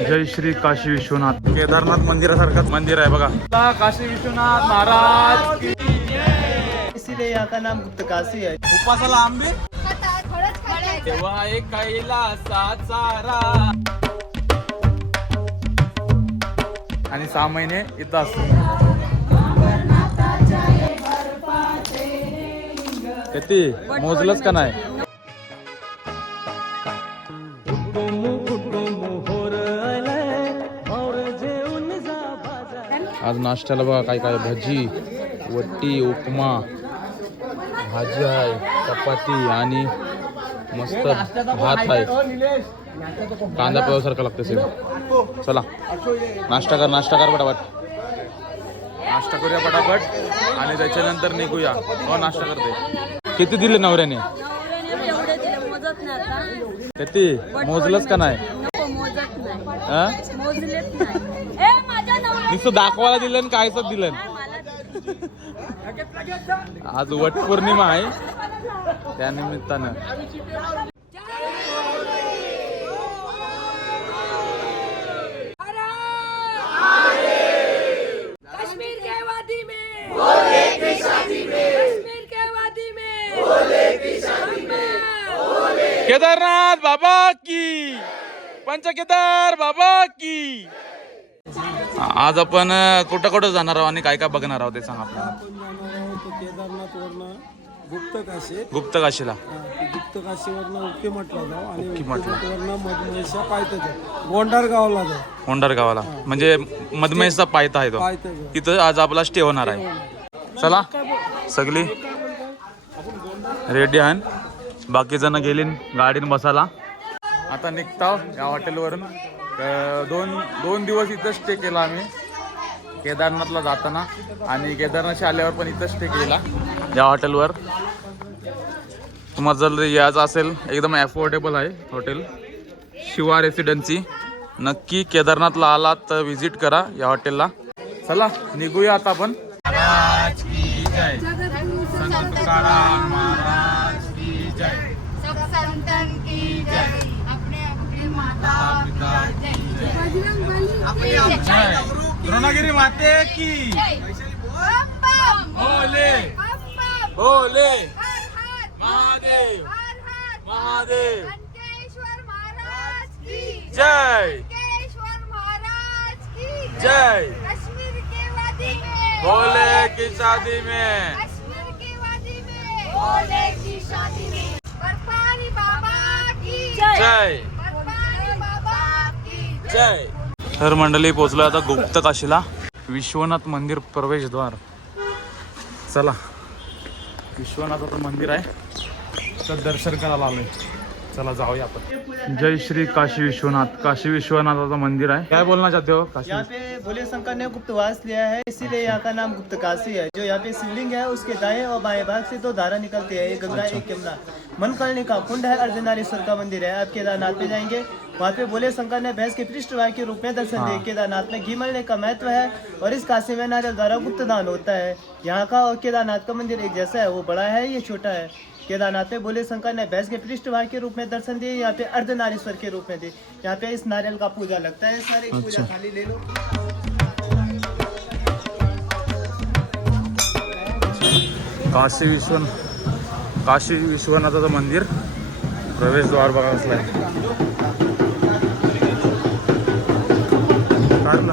जय श्री काशी विश्वनाथ. केदारनाथ मंदिरासारखंच मंदिर आहे बघा. काशी विश्वनाथ महाराज की इसीलिए यहाँ का नाम गुप्त काशी है। उपासाला आंबे? तेव्हा एक कैलासाचा रा. आणि सहा महिने इथं असतो. किती? मोजलंच का नाही? आज नाश्त्याला बघा काय काय भजी वट्टी उपमा भाजी आहे चपाती आणि मस्त भात आहे. कांदा पोह्यासारखा लागतं सेम चला नाश्ता कर नाश्ता कर पटापट. नाश्ता करूया पटापट आणि त्याच्यानंतर निघूया. हो नाश्ता करते. किती दिले नवऱ्याने? किती? मोजलंच का नाही. नुसतं दाखवायला दिलं कायच दिलं? आज वट पौर्णिमा आहे. त्या निमित्तानं. कश्मीर के वादी में। भोले की शादी में कश्मीर के वादी में। भोले की शादी में केदारनाथ बाबा की। पंच केदार बाबा की। आज आपण कुठं कुठं जाणार आहोत आणि काय काय बघणार आहोत ते सांग आपल्याला. केदारनाथ वरनं गुप्त काशी गुप्त काशीला गुप्त काशीवरनं उके म्हटलं जाऊ आणि उकी म्हटलं. वरनं मधमेशा पायथं जाऊ. गोंडार गावाला जाऊ. होंडार गावाला म्हणजे मधमेशचा पायथा आहे तो. जाऊ. तिथं आज आपला स्टे होणार आहे. चला. सगळी. रेडी आहे. बाकी जण गेली गाडीन बसायला. आता निघताव या हॉटेलवरून तर दोन दोन दिवस इथं स्टे केला आम्ही. केदारनाथला जाताना. आणि केदारनाथच्या आल्यावर पण इथं स्टे केला. या हॉटेलवर तुम्हाला जर यायचं असेल एकदम अफोर्डेबल आहे हॉटेल शिवा रेसिडेन्सी नक्की केदारनाथला आलात तर व्हिजिट करा या हॉटेलला चला निघूया आता आपण महाराज की जय संत तुकाराम महाराज की जय सब संतन की जय अपने अपने माता पिता जय अपने जय द्रोणागिरी माते की। बम बम भोले बम बम भोले हर हर महादेव। हर हर महादेव। अंकेश्वर महाराज की जय। अंकेश्वर महाराज की जय। कश्मीर के वादी में भोले की शादी में। कश्मीर के वादी में भोले की शादी में। बर्फानी बाबा की। जय। बर्फानी बाबा की। जय। तर मंडळी पोचलो आता गुप्त काशीला. विश्वनाथ मंदिर प्रवेशद्वार. चला. विश्वनाथाचं मंदिर आहे. तर दर्शन करायला आलोय. चला जाऊया आपण. जय श्री काशी विश्वनाथ. काशी विश्वनाथाचं मंदिर आहे. काय बोलना चाहते हो काशी? यहाँ पे भोले शंकर ने गुप्तवास लिया है इसीलिए यहाँ का नाम गुप्त काशी है। जो यहाँ पे शिवलिंग है उसके दाएं और बाएं भाग से दो धारा निकलती है। एक गंगा एक यमुना। मनकर्णी का कुंड है अर्धनारीश्वर का मंदिर है। आप केदारनाथ पे जाएंगे। वहाँ पे भोले शंकर ने भैंस के पृष्ठभाग के रूप में दर्शन दिए केदारनाथ में घी मलने का महत्व है और इस काशी में नारियल द्वारा गुप्त दान होता है। यहाँ का और केदारनाथ का मंदिर एक जैसा है वो बड़ा है ये छोटा है? केदारनाथ पे भोले शंकर ने भैंस के पृष्ठभाग के रूप में दर्शन दिए यहाँ पे अर्धनारीश्वर के रूप में दिए। यहाँ पे इस नारियल का पूजा लगता है सर पूजा खाली ले लो। काशी विश्वन काशी विश्वनाथाचं मंदिर प्रवेशद्वार बघा कसलं आहे. काढलं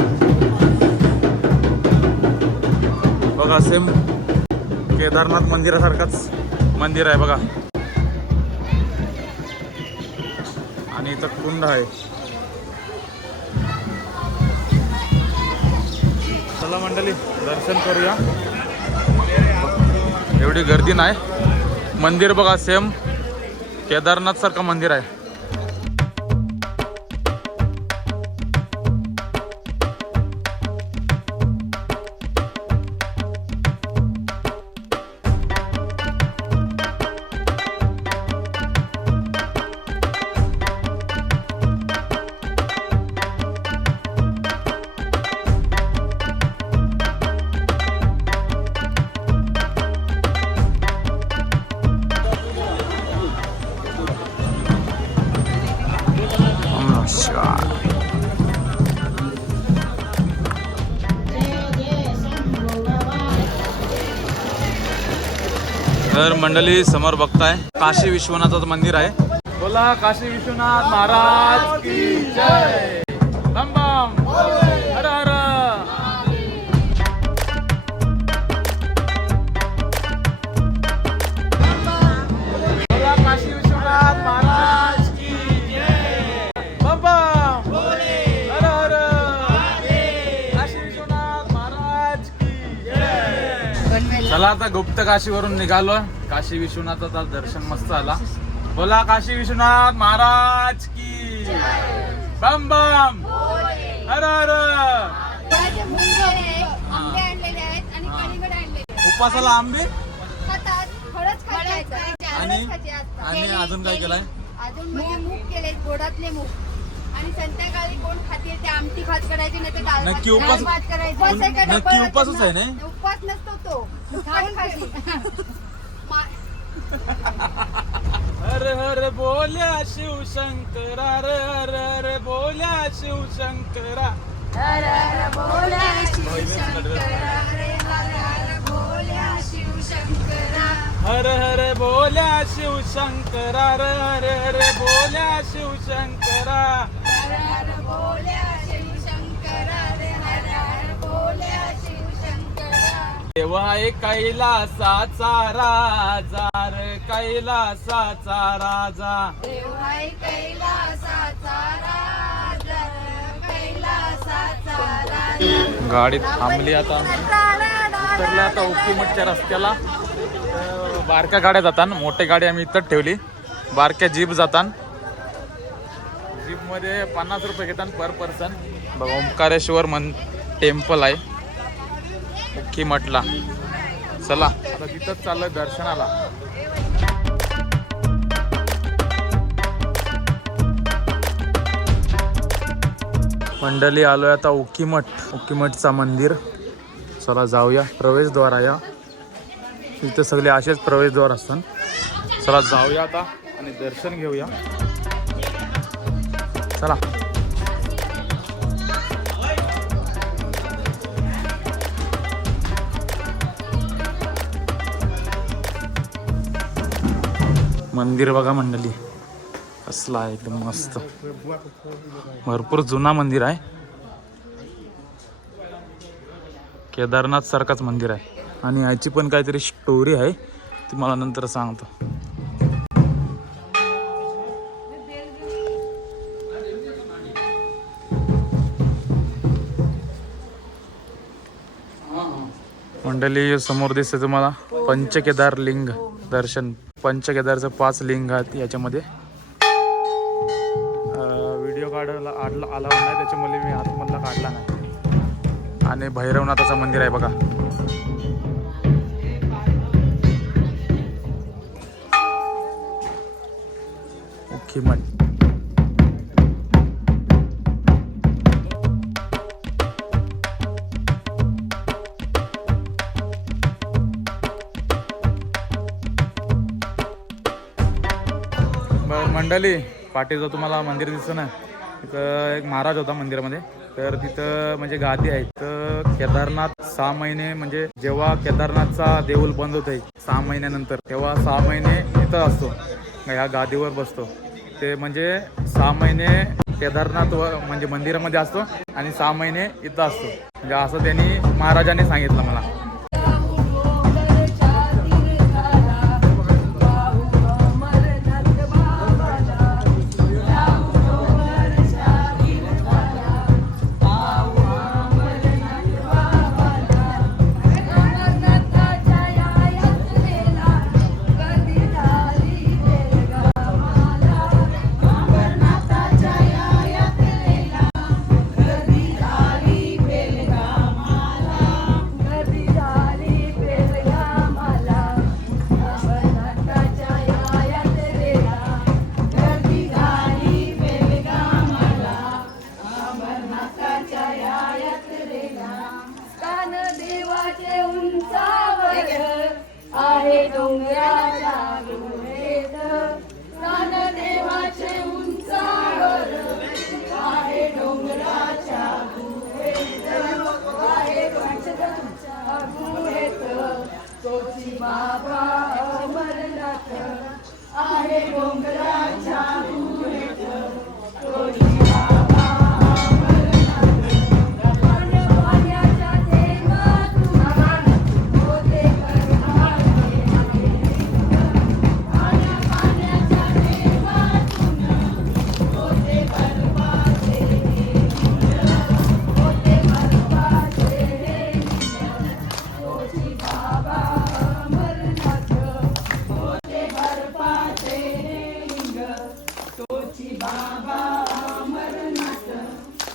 बघा सेम केदारनाथ मंदिरासारखंच मंदिर आहे बघा. आणि इथं कुंड आहे. चला मंडळी दर्शन करूया. एवढी गर्दी नाही. मंदिर बघा सेम केदारनाथ सारखं मंदिर आहे. तर मंडळी समोर बघताय. काशी विश्वनाथाचं मंदिर आहे. बोला काशी विश्वनाथ महाराज की जय! आता गुप्त काशीवरून निघालो काशी विश्वनाथाचं दर्शन मस्त आला बोला काशी विश्वनाथ महाराज की. बम बम. हर हर. उपासाला आंबे? आणि? आणि अजून काय केलंय? अजून म्हणजे मूग केले गोडातले मूग. आणि संध्याकाळी कोण खाते ते आमटी भात करायची नाही तर डाळ भात- नक्की उपास- डाळ भात करायची. उपवास आहे का नक्की डब्बा उपासच आहे ना? उपवास नसतो तो. खाऊन खाशी मा- हर हर बोल्या शिवशंकरा हर हर हर बोल्या शिवशंकरा. हर हर भोल्या शिवशंकरा रे हर हर भोल्या शिवशंकरा. हर हर बोल्या शिवशंकरा हर हर हर बोल्या शिवशंकरा. तेव्हा एक कैलासाचा राजा रे कैलासाचा राजा. देव कैलासाचा राजा कैलासाचा राजा. गाडी थांबली आता. उतरल्या आता उकीमठच्या रस्त्याला. बारक्या गाड्या जातात मोठ्या गाडी आम्ही इथंच ठेवली. बारक्या जीप जातात मध्ये पन्नास रुपये घेतात पर पर्सन बघा ओंकारेश्वर मन टेम्पल आहे. उकीमठला चला. आता तिथंच चाललंय दर्शनाला. मंडळी आलोय आता उकीमठ उकीमठचा मंदिर. चला जाऊया. प्रवेशद्वार आहे हा. सगळे असेच प्रवेशद्वार असतात. चला जाऊया आता आणि दर्शन घेऊया. चला. मंदिर बघा मंडळी. असला आहे एकदम मस्त. भरपूर जुना मंदिर आहे. केदारनाथ सारखाच मंदिर आहे. आणि याची पण काहीतरी स्टोरी आहे. ती मला नंतर सांगतो. मंडळी समोर दिसते तुम्हाला पंचकेदार लिंग दर्शन. पंचकेदारचं पाच लिंग आहेत याच्यामध्ये. व्हिडिओ काढायला आडला आला नाही त्याच्यामुळे मी आतमधला काढला नाही. आणि भैरवनाथाचं मंदिर आहे बघा. ओके मठ मंडळी पाटीचं तुम्हाला मंदिर दिसतं ना तिथं एक महाराज होता मंदिरामध्ये. तर तिथं म्हणजे गादी आहे तर केदारनाथ सहा महिने म्हणजे जेव्हा केदारनाथचा देऊल बंद होते सहा महिन्यानंतर तेव्हा सहा महिने इथं असतो. ह्या गादीवर बसतो. ते म्हणजे सहा महिने केदारनाथ म्हणजे मंदिरामध्ये असतो आणि सहा महिने इथं असतो. म्हणजे असं त्यांनी महाराजांनी सांगितलं मला.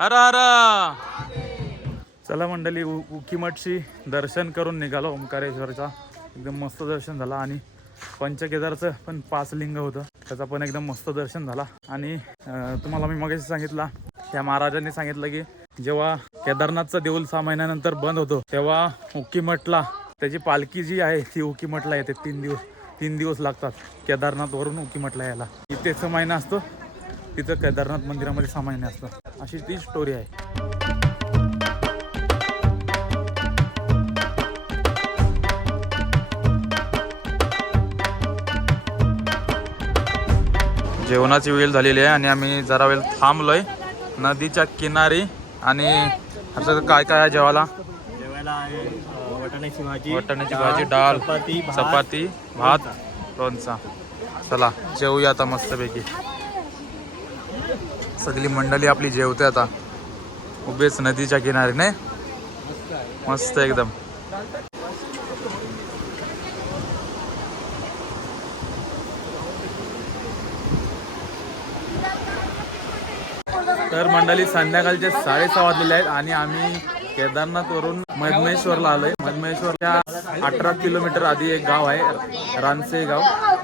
हर हर. चला मंडळी उ- उकीमठशी दर्शन करून निघालो ओंकारेश्वरचा. एकदम मस्त दर्शन झालं आणि पंचकेदारचं पण पाच लिंग होतं. त्याचा पण एकदम मस्त दर्शन झाला. आणि तुम्हाला मी मगाशी सांगितला त्या महाराजांनी सांगितलं की जेव्हा केदारनाथचा देऊल सहा महिन्यानंतर बंद होतो तेव्हा उकीमठला त्याची पालखी जी आहे ती उकीमठला येते. तीन दिवस तीन दिवस लागतात केदारनाथवरून उकीमठला यायला. इथेच महिना असतो. तिथं केदारनाथ मंदिरामध्ये महिने असतं. अशी ती स्टोरी आहे. जेवणाची वेळ झालेली आहे आणि आम्ही जरा वेळ थांबलोय. नदीच्या किनारी आणि असं काय काय आहे जेवायला? आहे वटाण्याची भाजी डाळ चपाती भात लोणचा. चला जेवूया आता मस्तपैकी. सगळी मंडळी आपली जेवते आता. उभेच नदीच्या किनारी नाही? मस्त एकदम. तर मंडळी संध्याकाळचे साडेसहा वाजलेले आहेत आणि आम्ही केदारनाथवरून मधमेश्वरला आलोय. मधमेश्वरच्या अठरा किलोमीटर आधी एक गाव आहे रानसे गाव.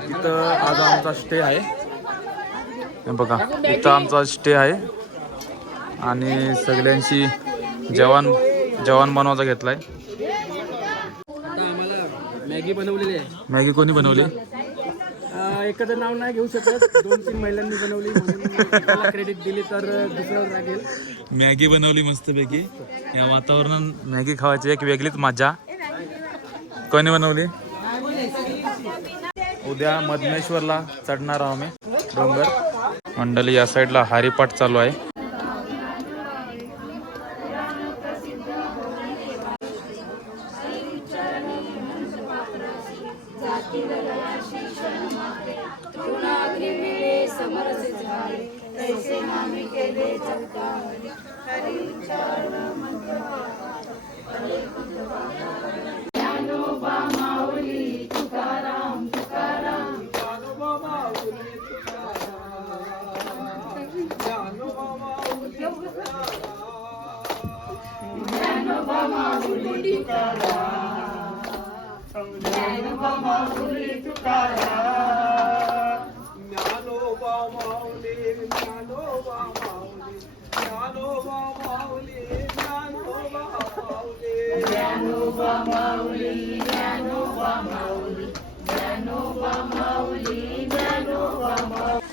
तिथं आज आमचा स्टे आहे. हे बघा इथं आमचा स्टे आहे. आणि सगळ्यांशी जेवण जेवण बनवायचा घेतलाय. आता आम्हाला मॅगी बनवलेली आहे. मॅगी कोणी बनवली? एखादं नाव नाही घेऊ शकत. दोन तीन महिलांनी बनवली. म्हणून क्रेडिट दिली तर दुसऱ्यावर लागेल मॅगी बनवली मस्तपैकी. या वातावरणात मॅगी खावायची एक वेगळीच मजा कोणी बनवली? उद्या मधमेश्वरला चढणार आहोत आम्ही. डोंगर. मंडळी या साईडला हरिपाठ चालू आहे.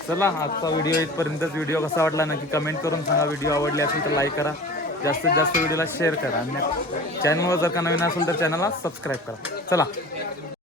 चला आजचा व्हिडिओ इथपर्यंतच व्हिडिओ कसा वाटला नक्की कमेंट करून सांगा व्हिडिओ आवडली असेल तर लाईक करा जास्तीत जास्त व्हिडिओला शेअर करा. आणि चॅनलवर जर का नवीन असेल तर चॅनलला सबस्क्राईब करा. चला.